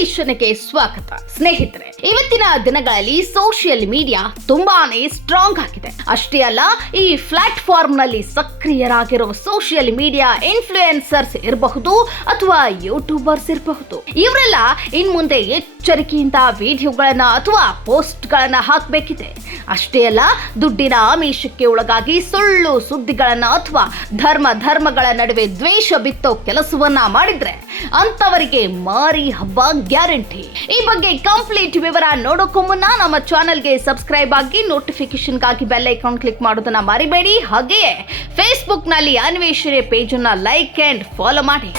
ಅನ್ವೇಷಣೆಗೆ ಸ್ವಾಗತ. ಸ್ನೇಹಿತರೆ, ಇವತ್ತಿನ ದಿನಗಳಲ್ಲಿ ಸೋಷಿಯಲ್ ಮೀಡಿಯಾ ತುಂಬಾನೇ ಸ್ಟ್ರಾಂಗ್ ಆಗಿದೆ. ಅಷ್ಟೇ ಅಲ್ಲ, ಈ ಪ್ಲಾಟ್ಫಾರ್ಮ್ ನಲ್ಲಿ ಸಕ್ರಿಯರಾಗಿರೋ ಸೋಷಿಯಲ್ ಮೀಡಿಯಾ ಇನ್ಫ್ಲೂಯೆನ್ಸರ್ಸ್ ಇರಬಹುದು ಅಥವಾ ಯೂಟ್ಯೂಬರ್ಸ್ ಇರಬಹುದು. ಇವರೆಲ್ಲ ಇನ್ ಮುಂದೆ ಎಚ್ಚರಿಕೆಯಿಂದ ವಿಡಿಯೋಗಳನ್ನ ಅಥವಾ ಪೋಸ್ಟ್ ಗಳನ್ನ ಹಾಕಬೇಕಿದೆ. ಅಷ್ಟೇ ಅಲ್ಲ, ದುಡ್ಡಿನ ಆಮಿಷಕ್ಕೆ ಒಳಗಾಗಿ ಸುಳ್ಳು ಸುದ್ದಿಗಳನ್ನ ಅಥವಾ ಧರ್ಮಗಳ ನಡುವೆ ದ್ವೇಷ ಬಿತ್ತೋ ಕೆಲಸವನ್ನ ಮಾಡಿದ್ರೆ ಅಂತವರಿಗೆ ಮಾರಿ ಹಬ್ಬ ಗ್ಯಾರಂಟಿ. ಈ ಬಗ್ಗೆ ಕಂಪ್ಲೀಟ್ ವಿವರ ನೋಡೋಕ್ಕೂ ಮುನ್ನ ನಮ್ಮ ಚಾನೆಲ್ಗೆ ಸಬ್ಸ್ಕ್ರೈಬ್ ಆಗಿ, ನೋಟಿಫಿಕೇಶನ್ಗಾಗಿ ಬೆಲ್ ಐಕಾನ್ ಕ್ಲಿಕ್ ಮಾಡೋದನ್ನ ಮರಿಬೇಡಿ. ಹಾಗೆಯೇ ಫೇಸ್ಬುಕ್ ನಲ್ಲಿ ಅನ್ವೇಷಣೆ ಪೇಜ್ ಅನ್ನ ಲೈಕ್ ಅಂಡ್ ಫಾಲೋ ಮಾಡಿ.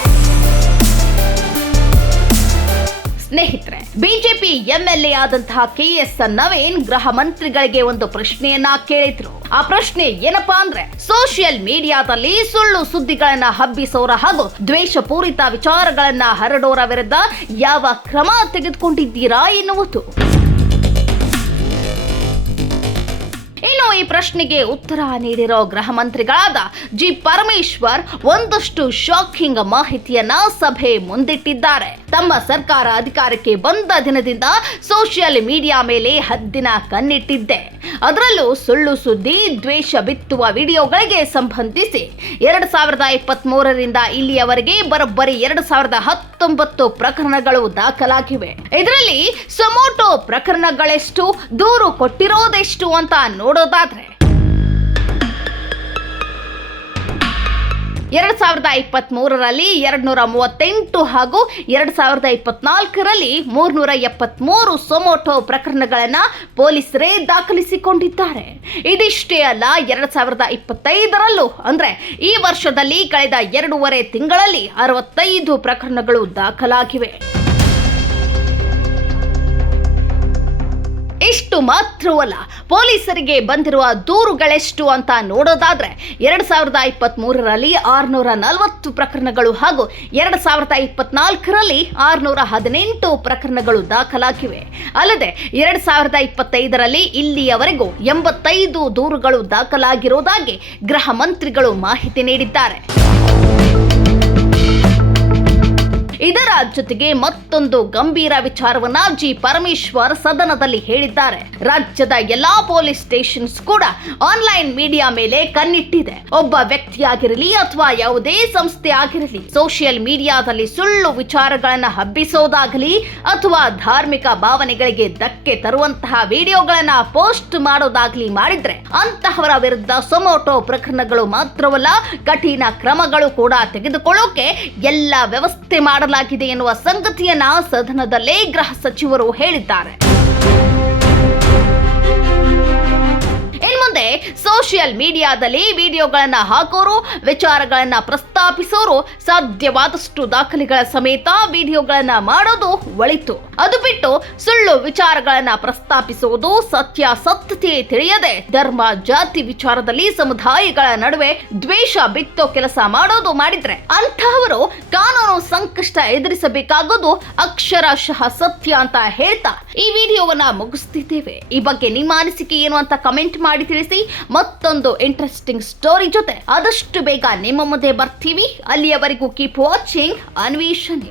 ಸ್ನೇಹಿತರೆ, ಬಿಜೆಪಿ ಎಂಎಲ್ಎ ಆದಂತಹ KS ನವೀನ್ ಗೃಹ ಮಂತ್ರಿಗಳಿಗೆ ಒಂದು ಪ್ರಶ್ನೆಯನ್ನ ಕೇಳಿದ್ರು. ಆ ಪ್ರಶ್ನೆ ಏನಪ್ಪಾ ಅಂದ್ರೆ, ಸೋಷಿಯಲ್ ಮೀಡಿಯಾದಲ್ಲಿ ಸುಳ್ಳು ಸುದ್ದಿಗಳನ್ನ ಹಬ್ಬಿಸೋರ ಹಾಗೂ ದ್ವೇಷ ಪೂರಿತ ವಿಚಾರಗಳನ್ನ ಹರಡೋರ ವಿರುದ್ಧ ಯಾವ ಕ್ರಮ ತೆಗೆದುಕೊಂಡಿದ್ದೀರಾ ಎನ್ನುವುದು. ಇನ್ನು ಈ ಪ್ರಶ್ನೆಗೆ ಉತ್ತರ ನೀಡಿರೋ ಗೃಹ ಮಂತ್ರಿಗಳಾದ ಜಿ ಪರಮೇಶ್ವರ್ ಒಂದಷ್ಟು ಶಾಕಿಂಗ್ ಮಾಹಿತಿಯನ್ನ ಸಭೆ ಮುಂದಿಟ್ಟಿದ್ದಾರೆ. ತಮ್ಮ ಸರ್ಕಾರ ಅಧಿಕಾರಕ್ಕೆ ಬಂದ ದಿನದಿಂದ ಸೋಷಿಯಲ್ ಮೀಡಿಯಾ ಮೇಲೆ ಹದ್ದಿನ ಕಣ್ಣಿಟ್ಟಿದ್ದೆ. ಅದರಲ್ಲೂ ಸುಳ್ಳು ಸುದ್ದಿ, ದ್ವೇಷ ಬಿತ್ತುವ ವಿಡಿಯೋಗಳಿಗೆ ಸಂಬಂಧಿಸಿ 2023ರಿಂದ ಇಲ್ಲಿಯವರೆಗೆ ಬರೋಬ್ಬರಿ 2019 ಪ್ರಕರಣಗಳು ದಾಖಲಾಗಿವೆ. ಇದರಲ್ಲಿ ಸಮೋಟೋ ಪ್ರಕರಣಗಳೆಷ್ಟು, ದೂರು ಕೊಟ್ಟಿರೋದೆಷ್ಟು ಅಂತ ನೋಡೋದಾದ್ರೆ 2023ರಲ್ಲಿ 238 ಹಾಗೂ 2024ರಲ್ಲಿ 373 ಸಮೋಟೋ ಪ್ರಕರಣಗಳನ್ನ ಪೊಲೀಸರೇ ದಾಖಲಿಸಿಕೊಂಡಿದ್ದಾರೆ. ಇದಿಷ್ಟೇ ಅಲ್ಲ, 2025ರಲ್ಲೂ ಅಂದ್ರೆ ಈ ವರ್ಷದಲ್ಲಿ ಕಳೆದ 2.5 ತಿಂಗಳಲ್ಲಿ 65 ಪ್ರಕರಣಗಳು ದಾಖಲಾಗಿವೆ. ಇಷ್ಟು ಮಾತ್ರವಲ್ಲ, ಪೊಲೀಸರಿಗೆ ಬಂದಿರುವ ದೂರುಗಳೆಷ್ಟು ಅಂತ ನೋಡೋದಾದ್ರೆ 2023ರಲ್ಲಿ 640 ಪ್ರಕರಣಗಳು ಹಾಗೂ 2024ರಲ್ಲಿ 618 ಪ್ರಕರಣಗಳು ದಾಖಲಾಗಿವೆ. ಅಲ್ಲದೆ 2025ರಲ್ಲಿ ಇಲ್ಲಿಯವರೆಗೂ 85 ದೂರುಗಳು ದಾಖಲಾಗಿರುವುದಾಗಿ ಗೃಹ ಮಂತ್ರಿಗಳು ಮಾಹಿತಿ ನೀಡಿದ್ದಾರೆ. ಇದರ ಜೊತೆಗೆ ಮತ್ತೊಂದು ಗಂಭೀರ ವಿಚಾರವನ್ನ ಜಿ ಪರಮೇಶ್ವರ್ ಸದನದಲ್ಲಿ ಹೇಳಿದ್ದಾರೆ. ರಾಜ್ಯದ ಎಲ್ಲಾ ಪೊಲೀಸ್ ಸ್ಟೇಷನ್ಸ್ ಕೂಡ ಆನ್ಲೈನ್ ಮೀಡಿಯಾ ಮೇಲೆ ಕಣ್ಣಿಟ್ಟಿದೆ. ಒಬ್ಬ ವ್ಯಕ್ತಿಯಾಗಿರಲಿ ಅಥವಾ ಯಾವುದೇ ಸಂಸ್ಥೆ ಆಗಿರಲಿ, ಸೋಷಿಯಲ್ ಮೀಡಿಯಾದಲ್ಲಿ ಸುಳ್ಳು ವಿಚಾರಗಳನ್ನ ಹಬ್ಬಿಸೋದಾಗಲಿ ಅಥವಾ ಧಾರ್ಮಿಕ ಭಾವನೆಗಳಿಗೆ ಧಕ್ಕೆ ತರುವಂತಹ ವಿಡಿಯೋಗಳನ್ನ ಪೋಸ್ಟ್ ಮಾಡೋದಾಗ್ಲಿ ಮಾಡಿದ್ರೆ ಅಂತಹವರ ವಿರುದ್ಧ ಸಮೋಟೋ ಪ್ರಕರಣಗಳು ಮಾತ್ರವಲ್ಲ, ಕಠಿಣ ಕ್ರಮಗಳು ಕೂಡ ತೆಗೆದುಕೊಳ್ಳೋಕೆ ಎಲ್ಲ ವ್ಯವಸ್ಥೆ ಮಾಡಲಾಗಿದೆ ಎನ್ನುವ ಸಂಗತಿಯನ್ನ ಸದನದಲ್ಲೇ ಗೃಹ ಸಚಿವರು ಹೇಳಿದ್ದಾರೆ. ಇನ್ಮುಂದೆ ಸೋಷಿಯಲ್ ಮೀಡಿಯಾದಲ್ಲಿ ವಿಡಿಯೋಗಳನ್ನ ಹಾಕೋರು, ವಿಚಾರಗಳನ್ನ ಪ್ರಸ್ತಾಪಿಸೋರು ಸಾಧ್ಯವಾದಷ್ಟು ದಾಖಲೆಗಳ ಸಮೇತ ವಿಡಿಯೋಗಳನ್ನ ಮಾಡೋದು ಒಳಿತು. ಅದು ಬಿಟ್ಟು ಸುಳ್ಳು ವಿಚಾರಗಳನ್ನ ಪ್ರಸ್ತಾಪಿಸುವುದು, ಸತ್ಯಾಸತ್ಯತೆ ತಿಳಿಯದೆ ಧರ್ಮ ಜಾತಿ ವಿಚಾರದಲ್ಲಿ ಸಮುದಾಯಗಳ ನಡುವೆ ದ್ವೇಷ ಬಿತ್ತೋ ಕೆಲಸ ಮಾಡೋದು ಮಾಡಿದ್ರೆ ಅಂತಹವರು ಕಾನೂನು ಸಂಕಷ್ಟ ಎದುರಿಸಬೇಕಾಗೋದು ಅಕ್ಷರಶಃ ಸತ್ಯ ಅಂತ ಹೇಳ್ತಾ ಈ ವಿಡಿಯೋವನ್ನ ಮುಗಿಸ್ತಿದ್ದೇವೆ. ಈ ಬಗ್ಗೆ ನಿಮ್ಮ ಅನಿಸಿಕೆ ಏನು ಅಂತ ಕಮೆಂಟ್ ಮಾಡಿ ತಿಳಿಸಿ. ಮತ್ತೊಂದು ಇಂಟ್ರೆಸ್ಟಿಂಗ್ ಸ್ಟೋರಿ ಜೊತೆ ಆದಷ್ಟು ಬೇಗ ನಿಮ್ಮ ಮುಂದೆ ಬರ್ತೀವಿ. ಅಲ್ಲಿಯವರೆಗೂ ಕೀಪ್ ವಾಚಿಂಗ್ ಅನ್ವೇಷಣೆ.